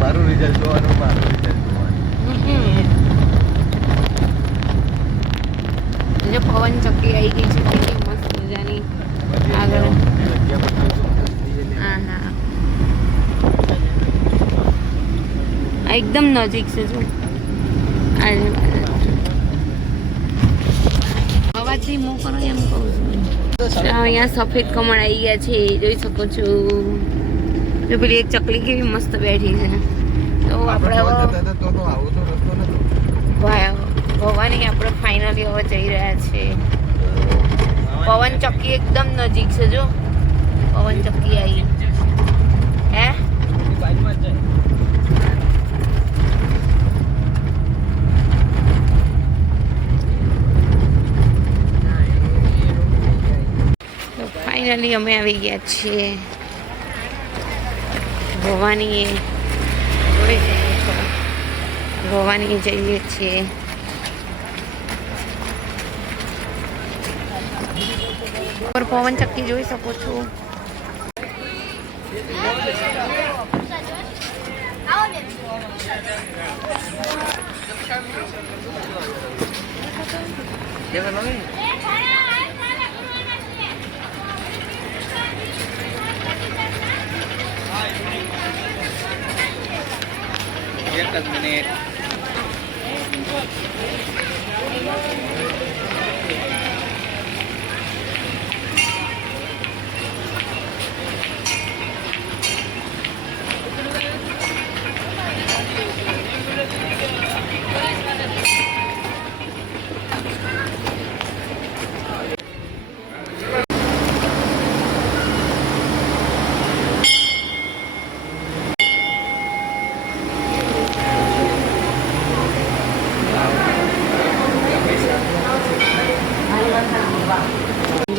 તમારું રિઝલ્ટ જોવાનું, મારું રિઝલ્ટ જોવાનું. જો પવન ચક્કી આવી ગઈ છે, કેવી મસ્ત મજાની. આગળ હા હા, એકદમ નજીક છે. જો અવાજથી મૂવ કરો એમ કહું છું. અહીંયા સફેદ કમળ આવી ગયા છે, જોઈ શકો છો. જો પેલી એક ચકલી કેવી મસ્ત બેઠી છે. તો આપણે ભવાની આપણે ફાઇનલી હવે જઈ રહ્યા છે. પવન ચક્કી એકદમ નજીક છે. જો પવન ચક્કી આવી હે. ફાઇનલી અમે આવી ગયા છીએ ભવાની. જોઈ શકો છો, ભવાની જઈએ છીએ. પર પવન ચક્કી જોઈ શકો છો. એક જ મિનિટ.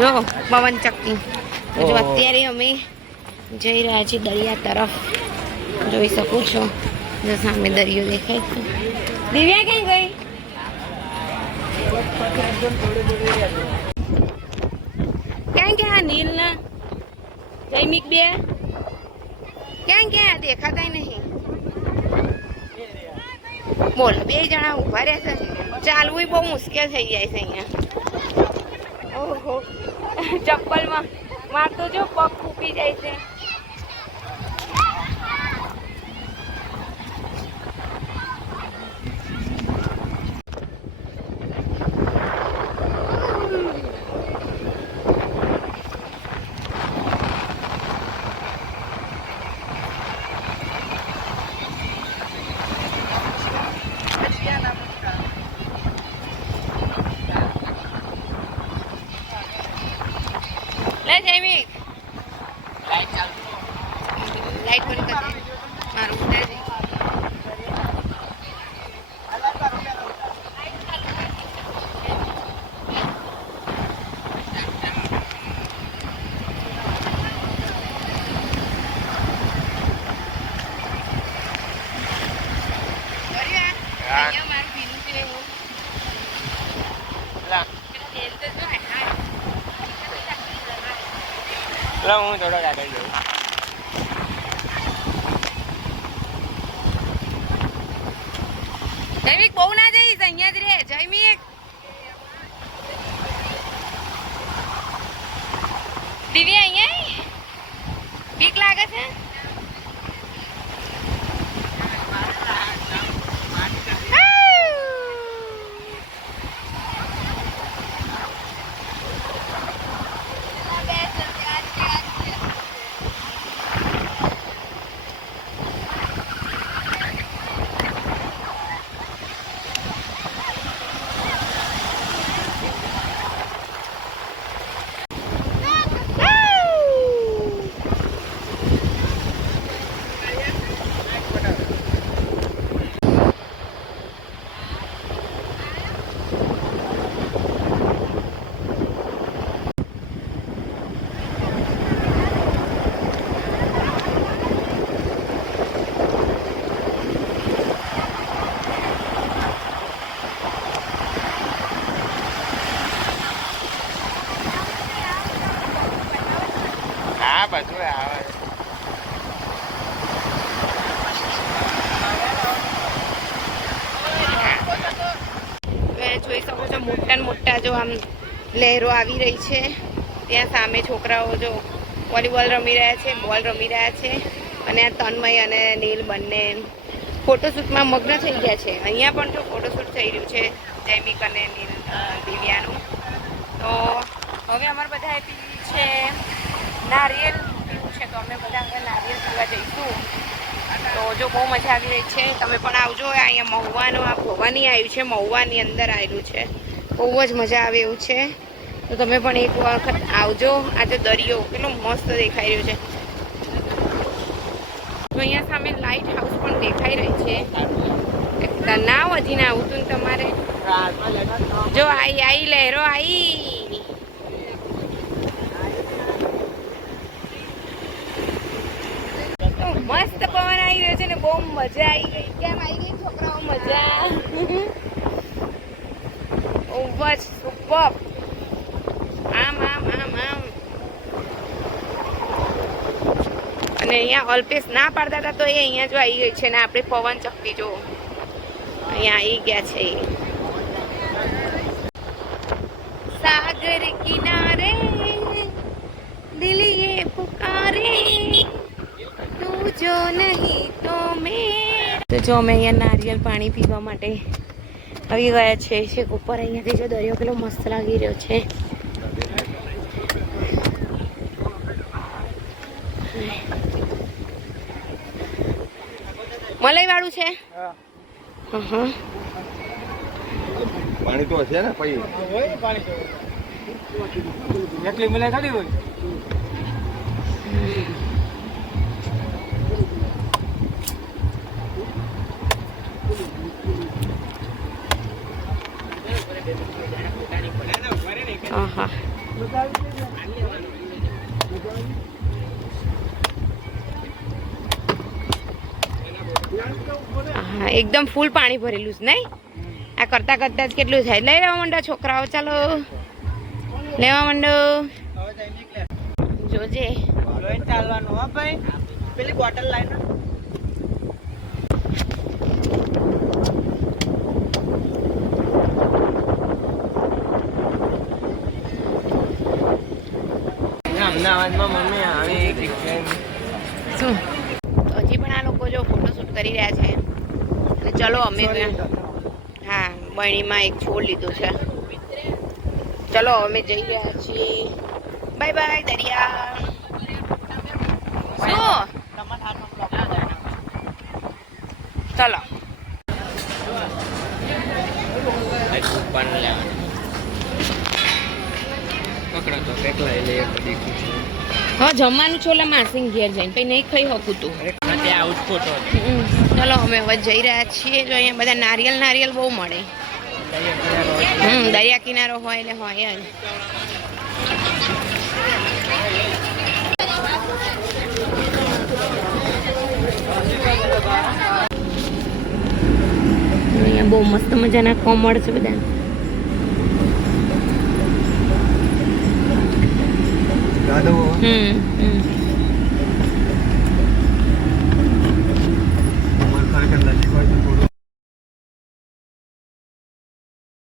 જો પવન ચક્કી. જો અત્યારે અમે જઈ રહ્યા છીએ દરિયા તરફ. જોઈ શકો છો, જો સામે દરિયો દેખાય છે. દિવ્યા ક્યાં ગઈ? ક્યાં ક્યાં નીલ ના જૈમિક બે ક્યાં ક્યાં દેખાતા નહીં. બોલો, બે જણા ઉભા રહેશે. ચાલવું બહુ મુશ્કેલ થઈ જાય છે અહીંયા. ઓહો, ચપ્પલમાં મારતો જો પગ ફૂટી જાય છે. જૈમિક લાઈટ બંધ કરી દે. મારું ભીનું છે એવું. હું થોડો આગળ જઉં. જૈમિક બહુ ના જઈશ, અહીંયા જ રે. જૈમિક દિવ્યા અહીંયા બીક લાગે છે. મોટા જો આમ લહેરો આવી રહી છે. ત્યાં સામે છોકરાઓ જો વોલીબોલ રમી રહ્યા છે, બોલ રમી રહ્યા છે. અને આ તન્મય અને નીલ બંને ફોટોશૂટમાં મગ્ન થઈ ગયા છે. અહીંયા પણ જો ફોટોશૂટ થઈ રહ્યું છે જૈમિક અને નીલ દિવ્યાનું. તો હવે અમારે બધા પીવું છે નારિયેલ પીવું છે, તો અમે બધા હવે નારિયેલ પીવા જઈશું. તો જો બહુ મજા આવી રહી છે, તમે પણ આવજો. અહીંયા મહુવાનું આ ભવાની આવ્યું છે, મહુવાની અંદર આવેલું છે, બહુ જ મજા આવે એવું છે. તો તમે પણ એક વખત આવજો. આજે દરિયો કેટલો મસ્ત દેખાઈ રહ્યો છે. તો અહીંયા સામે લાઇટ હાઉસ પણ દેખાઈ રહી છે. ના હજી ના આવતું ને તમારે જો આઈ લહેરો આઈ. મસ્ત પવન આવી રહ્યો છે ને બહુ મજા આવી ગઈ. કેમ આવી ગઈ છોકરાઓ મજા? બહુ જ સુપર. આમ આમ આમ આમ. અને અહીંયા અલ્પેશ ના પાડતા હતા તો એ અહીંયા જો આવી ગઈ છે ને આપણે પવન ચક્કી જો અહીંયા આવી ગયા છે. સાગર કિનારે દિલ યે પુકારે તું જો નહીં તો મેં. તો જો અમે અહીંયા નારિયેલ પાણી પીવા માટે આવી ગયા છે. છેક ઉપર અહીંયાથી જો દરિયો કેટલો મસ્ત લાગી રહ્યો છે. મલાઈ વાળું છે. પાણી તો છે ને પછી હોય પાણી તો એકલી મલાઈ ખાલી હોય. હા એકદમ ફૂલ પાણી ભરેલું છે નહીં? આ કરતા કરતા જ કેટલું થાય. લઈ લેવા માંડો છોકરાઓ, ચાલો લેવા માંડો. જોજે ચાલવાનું હા ભાઈ. પેલી બોટલ લાઈને અમદાવાદમાં મમ્મી આવી શું હજી પણ આ લોકો જો ફોટોશૂટ કરી રહ્યા છે. અને ચલો અમે હા બણીમાં એક છોડ લીધો છે. ચલો અમે જઈ રહ્યા છીએ. બાય બાય દરિયા. શું ચલો હા જમવાનું છોલા માસિંગ ઘેર જઈને પછી નહીં ખાઈ શકું તું. ચલો અમે હવે જઈ રહ્યા છીએ. જો અહીંયા બધા નારિયેલ બહુ મળે. દરિયા કિનારો હોય એટલે હોય જ. અહીંયા બહુ મસ્ત મજાના કમળ છે બધા. દાદો હમ